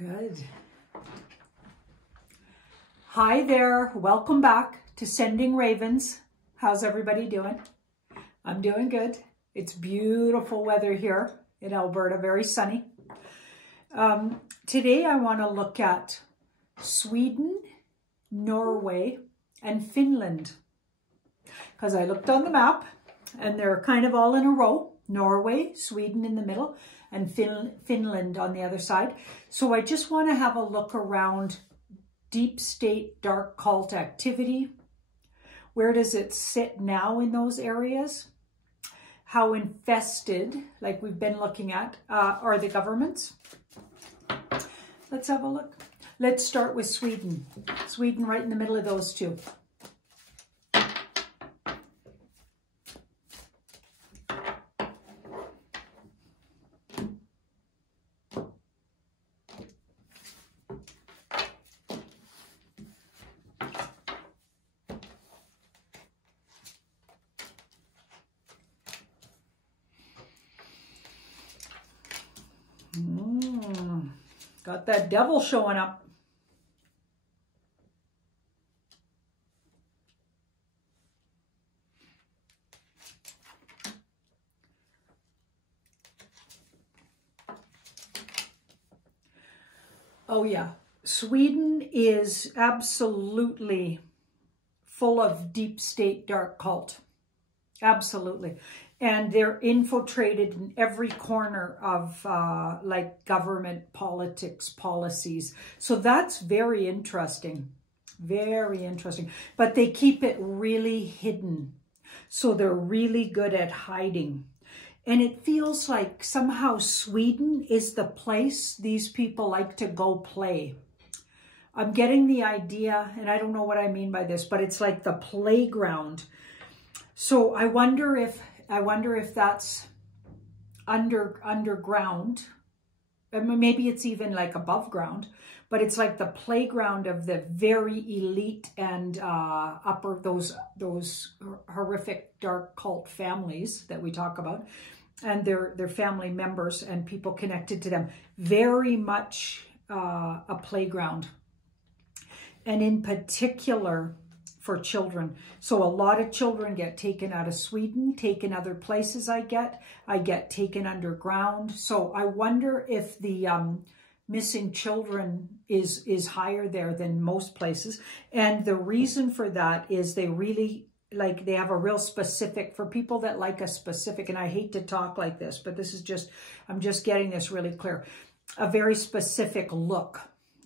Good. Hi there. Welcome back to Sending Ravens. How's everybody doing? I'm doing good. It's beautiful weather here in Alberta, very sunny. Today I want to look at Sweden, Norway, and Finland. Because I looked on the map and they're kind of all in a row. Norway, Sweden in the middle, and Finland on the other side. So I just want to have a look around deep state dark cult activity. Where does it sit now in those areas? How infested, like we've been looking at, are the governments? Let's have a look. Let's start with Sweden. Sweden right in the middle of those two. Got that devil showing up. Oh yeah, Sweden is absolutely full of deep state dark cult. Absolutely. And they're infiltrated in every corner of like government politics, policies. So that's very interesting. Very interesting. But they keep it really hidden. So they're really good at hiding. And it feels like somehow Sweden is the place these people like to go play. I'm getting the idea, and I don't know what I mean by this, but it's like the playground. So I wonder if that's underground. I mean, maybe it's even like above ground, but it's like the playground of the very elite and those horrific dark cult families that we talk about, and their family members and people connected to them. Very much a playground, and in particular for children. So a lot of children get taken out of Sweden, taken other places. I get taken underground. So I wonder if the missing children is higher there than most places. And the reason for that is they really they have a real specific, for people that like a specific, and I hate to talk like this, but this is just, I'm just getting this really clear, a very specific look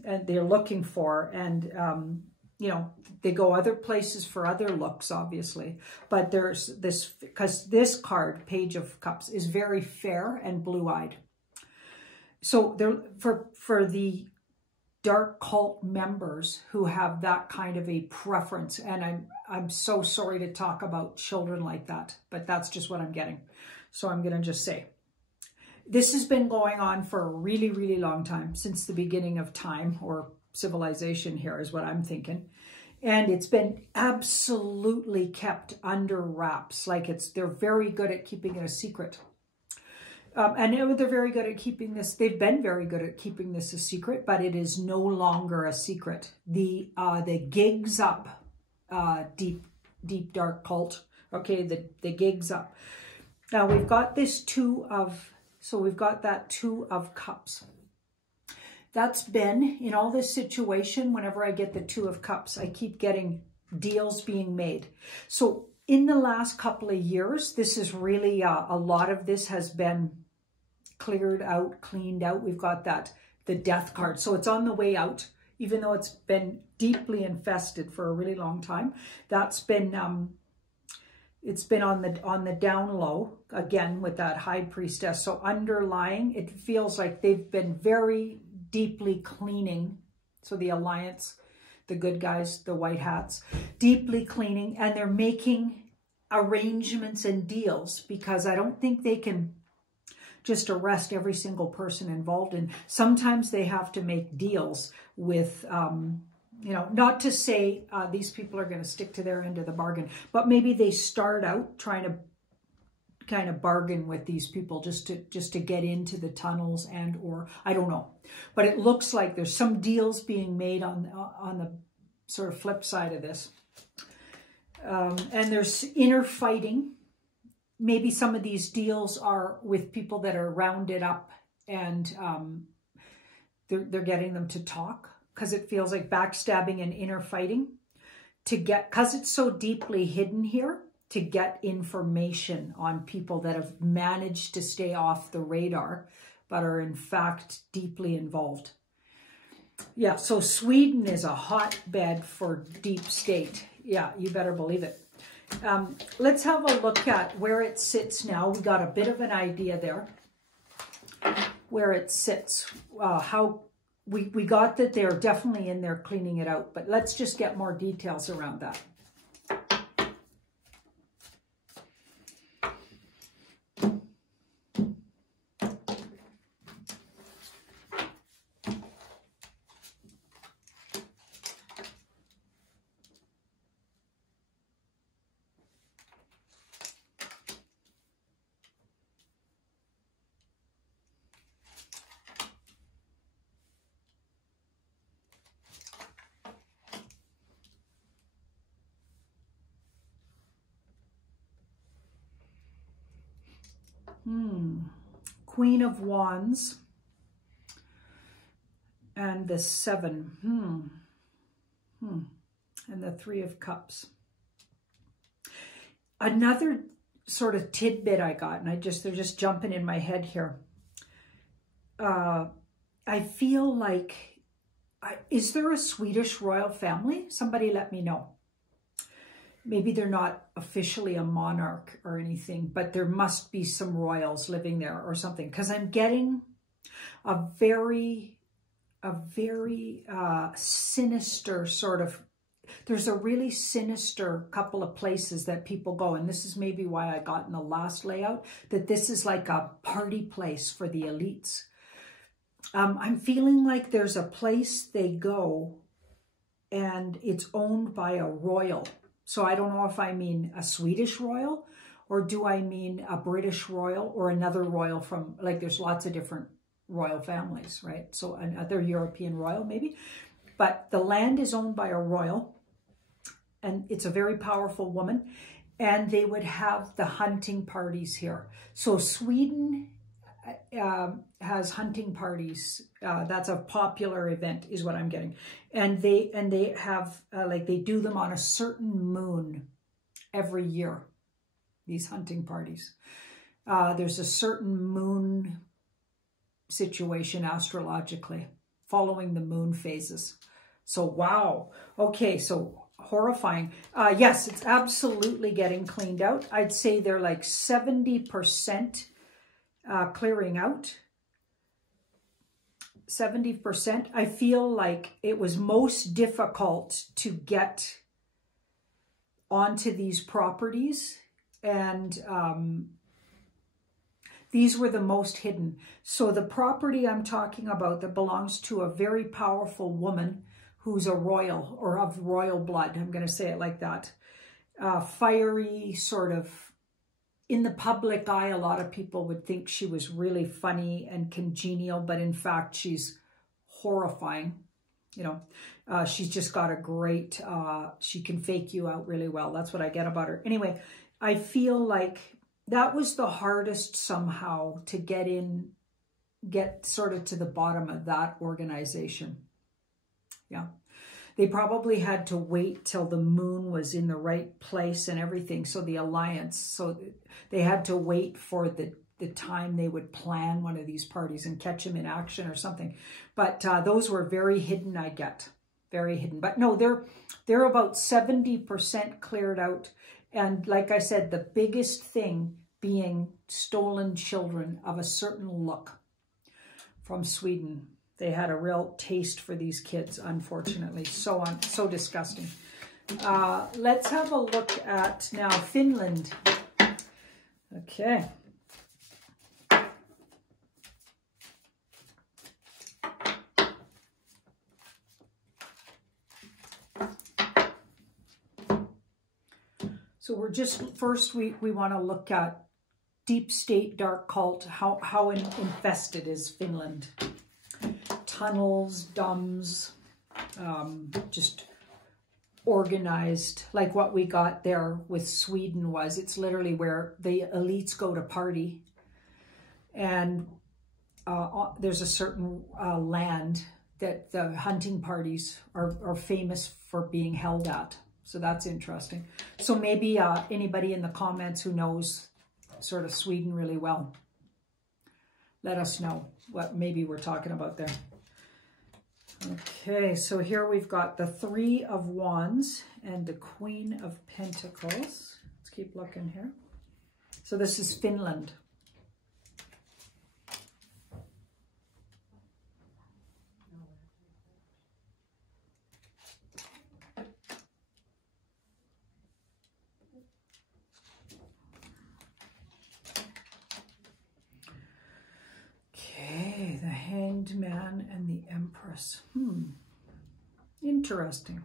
and they're looking for. And you know, they go other places for other looks, obviously. But there's this, because this card, Page of Cups, is very fair and blue-eyed. So they're, for the dark cult members who have that kind of a preference, and I'm so sorry to talk about children like that, but that's just what I'm getting. So I'm going to just say, this has been going on for a really, really long time, since the beginning of time, or civilization here is what I'm thinking. And it's been absolutely kept under wraps. Like they're very good at keeping it a secret. And they're very good at keeping this, they've been very good at keeping this a secret, but it is no longer a secret. The gigs up, deep dark cult. Okay, the gigs up. Now we've got this so we've got that Two of Cups. That's been, in all this situation, whenever I get the Two of Cups, I keep getting deals being made. So in the last couple of years, this is really, a lot of this has been cleared out, cleaned out. We've got the Death card. So it's on the way out, even though it's been deeply infested for a really long time. That's been, it's been on the down low, again, with that High Priestess. So underlying, it feels like they've been very deeply cleaning. So the alliance, the good guys, the white hats, deeply cleaning, and they're making arrangements and deals, because I don't think they can just arrest every single person involved. And sometimes they have to make deals with, you know, not to say these people are going to stick to their end of the bargain, but maybe they start out trying to kind of bargain with these people just to get into the tunnels, and or I don't know, but it looks like there's some deals being made on the sort of flip side of this, and there's inner fighting. Maybe some of these deals are with people that are rounded up, and they're getting them to talk, because it feels like backstabbing and inner fighting to get, because it's so deeply hidden here, to get information on people that have managed to stay off the radar, but are in fact deeply involved. Yeah, so Sweden is a hotbed for deep state. Yeah, you better believe it. Let's have a look at where it sits now. We got a bit of an idea there, where it sits. How we got that they're definitely in there cleaning it out, but let's just get more details around that. Queen of Wands and the 7. And the 3 of Cups. Another sort of tidbit I got, and they're just jumping in my head here. I feel like, is there a Swedish royal family? Somebody let me know. Maybe they're not officially a monarch or anything, but there must be some royals living there or something. Because I'm getting a very sinister sort of, there's a really sinister couple of places that people go. And this is maybe why I got in the last layout, that this is like a party place for the elites. I'm feeling like there's a place they go and it's owned by a royal. So I don't know if I mean a Swedish royal, or do I mean a British royal, or another royal from, like, there's lots of different royal families, right? So another European royal maybe. But the land is owned by a royal, and it's a very powerful woman, and they would have the hunting parties here. So Sweden has hunting parties. That's a popular event is what I'm getting. And they have, like, they do them on a certain moon every year, these hunting parties. There's a certain moon situation astrologically, following the moon phases. So, wow. Okay, so horrifying. Yes, it's absolutely getting cleaned out. I'd say they're like 70% clearing out. 70%. I feel like it was most difficult to get onto these properties, and these were the most hidden. So the property I'm talking about that belongs to a very powerful woman who's a royal, or of royal blood, I'm going to say it like that. Fiery, sort of, in the public eye, a lot of people would think she was really funny and congenial, but in fact, she's horrifying. You know, she's just got a great, she can fake you out really well. That's what I get about her. Anyway, I feel like that was the hardest somehow to get sort of to the bottom of that organization. Yeah. They probably had to wait till the moon was in the right place and everything. So the alliance, so they had to wait for the time they would plan one of these parties and catch them in action or something. But those were very hidden, I get. Very hidden. But no, they're about 70% cleared out. And like I said, the biggest thing being stolen children of a certain look from Sweden. They had a real taste for these kids, unfortunately. So disgusting. Let's have a look at now Finland. Okay. So we're just, first we want to look at deep state, dark cult. How infested is Finland? Tunnels, D.U.M.B.S, just organized, like what we got there with Sweden was. It's literally where the elites go to party. And there's a certain land that the hunting parties are famous for being held at. So that's interesting. So maybe anybody in the comments who knows sort of Sweden really well, let us know what maybe we're talking about there. Okay, so here we've got the Three of Wands and the Queen of Pentacles. Let's keep looking here. So this is Finland. Okay, the Hanged Man and the Empress. Interesting.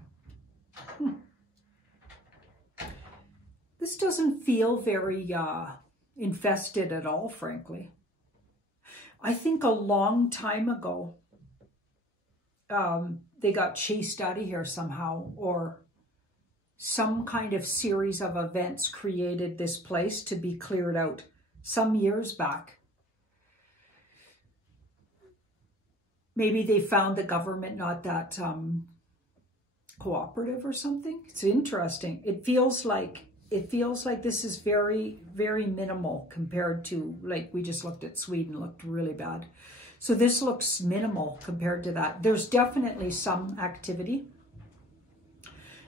This doesn't feel very infested at all, frankly. I think a long time ago, they got chased out of here somehow, or some kind of series of events created this place to be cleared out some years back. Maybe they found the government not that cooperative or something. It's interesting. It feels like this is very, very minimal compared to, like we just looked at Sweden, looked really bad. So this looks minimal compared to that. There's definitely some activity.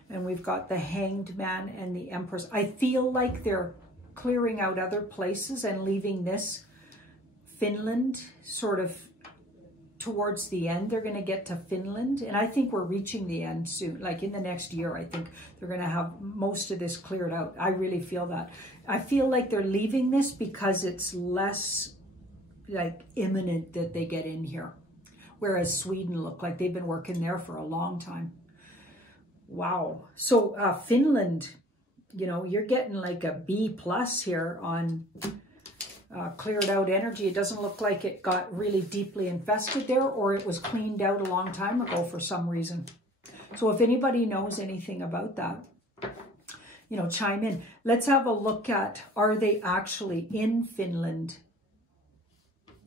And we've got the Hanged Man and the Empress. I feel like they're clearing out other places and leaving this Finland sort of towards the end. They're going to get to Finland, and I think we're reaching the end soon. Like in the next year, I think they're going to have most of this cleared out. I really feel that. I feel like they're leaving this because it's less like imminent that they get in here, whereas Sweden looked like they've been working there for a long time. Wow. So Finland, you know, you're getting like a B+ here on cleared out energy. It doesn't look like it got really deeply infested there, or it was cleaned out a long time ago for some reason. So if anybody knows anything about that, you know, chime in. Let's have a look at, are they actually in Finland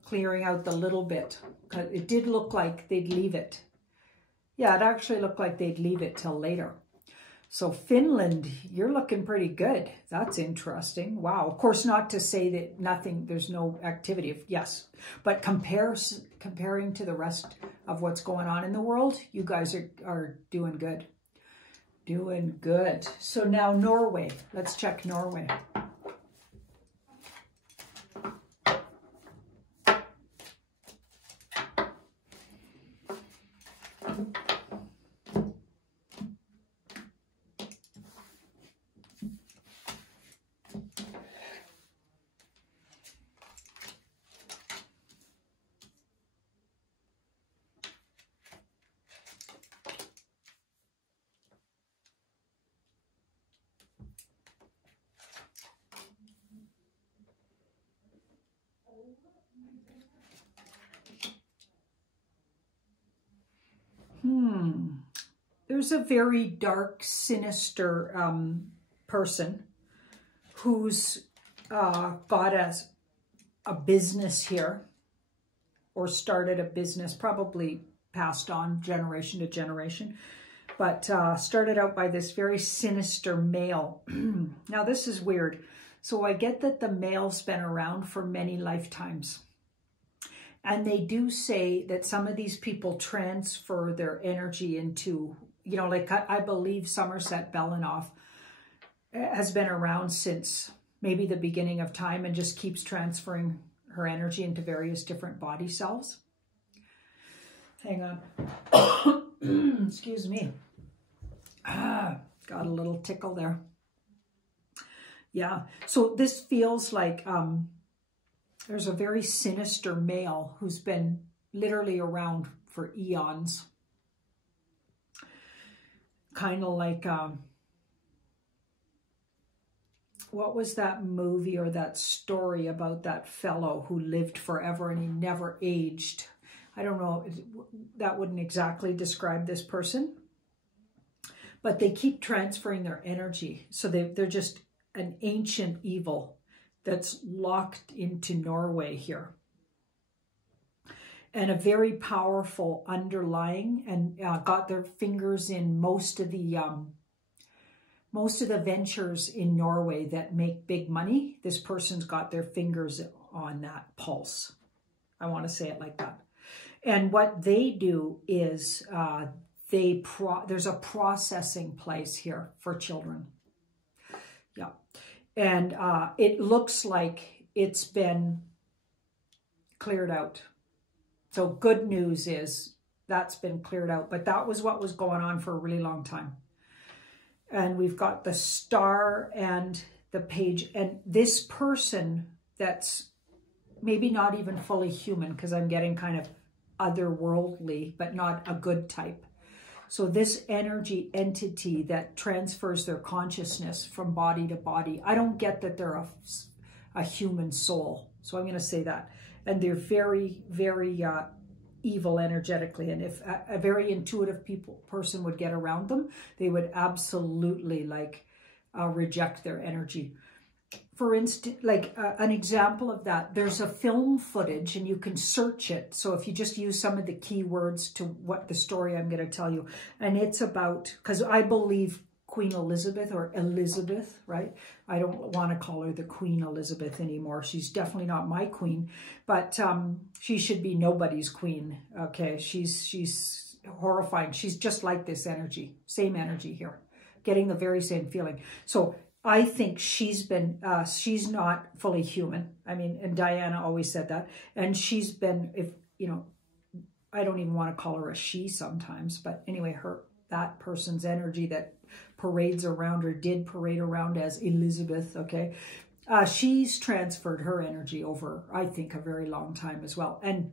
clearing out the little bit? Because it did look like they'd leave it. Yeah, it actually looked like they'd leave it till later. So Finland, you're looking pretty good. That's interesting. Wow. Of course, not to say that nothing, there's no activity. Yes. But comparing to the rest of what's going on in the world, you guys are doing good. Doing good. So now Norway. Let's check Norway. There's a very dark, sinister person who's got a business here, or started a business, probably passed on generation to generation, but started out by this very sinister male. Now this is weird. So I get that the male's been around for many lifetimes. And they do say that some of these people transfer their energy into, you know, like I believe Somerset Belanoff has been around since maybe the beginning of time and just keeps transferring her energy into various different body cells. Hang on. Excuse me. Got a little tickle there. Yeah. So this feels like there's a very sinister male who's been literally around for eons. Kind of like, what was that movie or that story about that fellow who lived forever and he never aged? I don't know, that wouldn't exactly describe this person, but they keep transferring their energy. So they're just an ancient evil that's locked into Norway here. And a very powerful underlying, and got their fingers in most of the ventures in Norway that make big money. This person's got their fingers on that pulse. I want to say it like that. And what they do is there's a processing place here for children. Yeah. And it looks like it's been cleared out. So good news is that's been cleared out. But that was what was going on for a really long time. And we've got the star and the page. And this person that's maybe not even fully human, because I'm getting kind of otherworldly, but not a good type. So this energy entity that transfers their consciousness from body to body, I don't get that they're a human soul. So I'm going to say that. And they're very, very evil energetically. And if a very intuitive person would get around them, they would absolutely reject their energy. For instance, an example of that, there's a film footage and you can search it. So if you just use some of the keywords to what the story I'm going to tell you, and it's about, because I believe Queen Elizabeth, or Elizabeth, right? I don't want to call her the Queen Elizabeth anymore. She's definitely not my queen, but she should be nobody's queen. Okay, she's horrifying. She's just like this energy, same energy here, getting the very same feeling. So I think she's not fully human. I mean, and Diana always said that. And she's been, I don't even want to call her a she sometimes, but anyway, that person's energy that parades around, or did parade around as Elizabeth, okay? She's transferred her energy over, I think, a very long time as well. And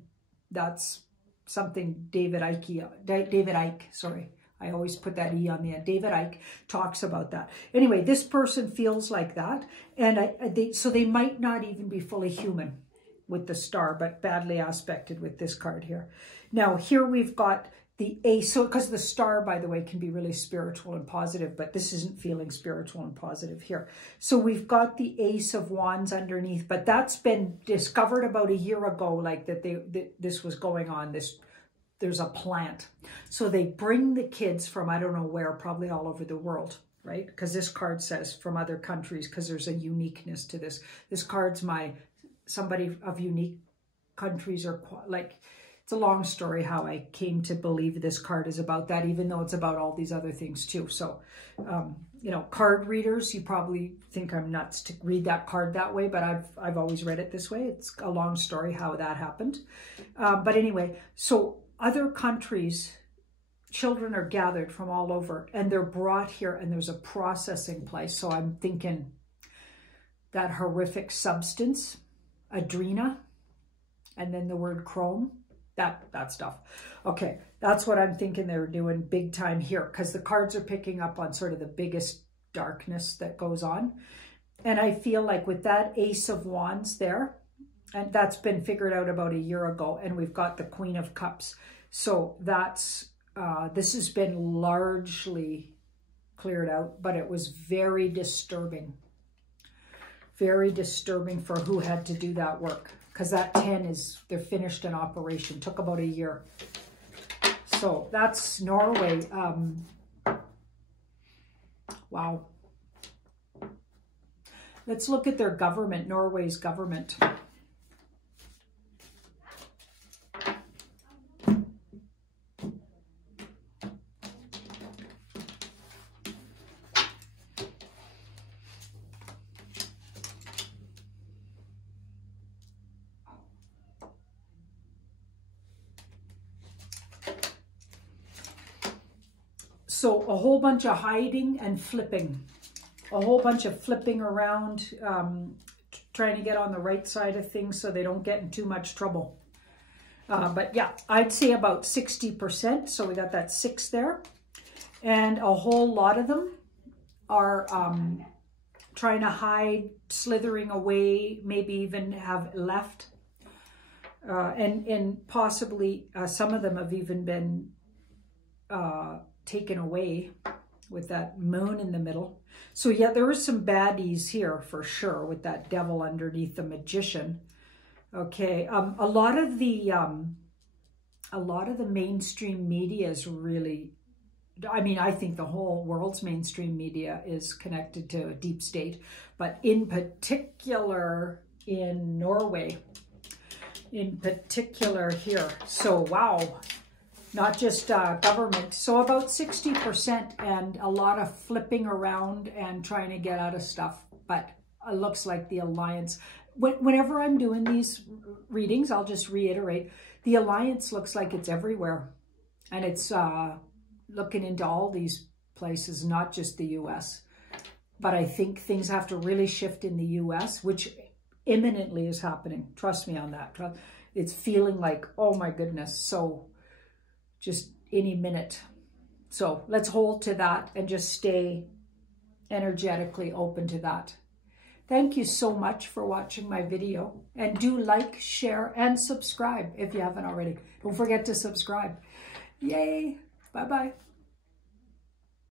that's something David Icke, sorry. I always put that E on the end. David Icke talks about that. Anyway, this person feels like that. And so they might not even be fully human with the star, but badly aspected with this card here. Now, here we've got the ace. So, because the star, by the way, can be really spiritual and positive, but this isn't feeling spiritual and positive here. So we've got the Ace of Wands underneath, but that's been discovered about a year ago, this was going on. There's a plant. So they bring the kids from, I don't know where, probably all over the world, right? Because this card says from other countries, because there's a uniqueness to this. This card's somebody of unique countries, or it's a long story how I came to believe this card is about that, even though it's about all these other things too. So, card readers, you probably think I'm nuts to read that card that way, but I've always read it this way. It's a long story how that happened. But anyway, so other countries, children are gathered from all over and they're brought here, and there's a processing place. So I'm thinking that horrific substance, adrena, and then the word chrome, that stuff. Okay, that's what I'm thinking they're doing big time here, because the cards are picking up on sort of the biggest darkness that goes on. And I feel like with that Ace of Wands there, and that's been figured out about a year ago, and we've got the Queen of Cups. So that's, this has been largely cleared out, but it was very disturbing. Very disturbing for who had to do that work. Because that 10 they're finished an operation. Took about a year. So that's Norway. Wow. Let's look at their government, Norway's government. So a whole bunch of hiding and flipping, a whole bunch of flipping around, trying to get on the right side of things so they don't get in too much trouble. But yeah, I'd say about 60%. So we got that 6 there. And a whole lot of them are trying to hide, slithering away, maybe even have left. And possibly some of them have even been taken away with that moon in the middle. So yeah, there were some baddies here for sure with that devil underneath the magician. Okay, a lot of the mainstream media is really, I mean, I think the whole world's mainstream media is connected to a deep state, but in particular in Norway, in particular here. So wow, not just government. So about 60% and a lot of flipping around and trying to get out of stuff. But it looks like the alliance, whenever I'm doing these readings, I'll just reiterate, the alliance looks like it's everywhere. And it's looking into all these places, not just the US. But I think things have to really shift in the US, which imminently is happening. Trust me on that. It's feeling like, oh my goodness, so just any minute. So let's hold to that and just stay energetically open to that. Thank you so much for watching my video, and do like, share, and subscribe if you haven't already. Don't forget to subscribe. Yay! Bye-bye.